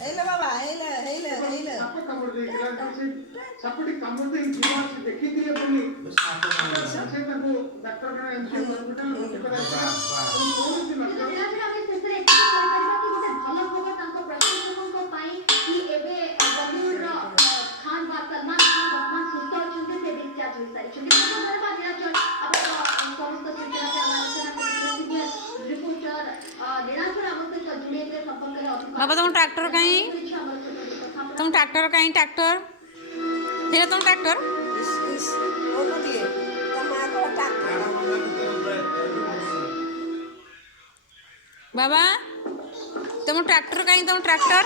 ହେଇଲେ ବାବା ହେଇଲେ ସାପ କାମୁଡ଼ି ଦେଇଥିଲା ସେ ସାପଟି କାମୁଡ଼ି ଦେଇ ଯିବା ସେ ଦେଖିଥିଲେ ବୋଲି ସେ ତାଙ୍କୁ ଡାକ୍ତରଖାନା ଏମ୍ସି ହସ୍ପିଟାଲ ଭର୍ତ୍ତି କରାଯାଇଥିଲା ଏବଂ କୌଣସି बाबा तुम ट्रैक्टर कहीं ट्रैक्टर फिर तुम ट्रैक्टर बाबा तुम ट्रैक्टर कहीं तुम ट्रैक्टर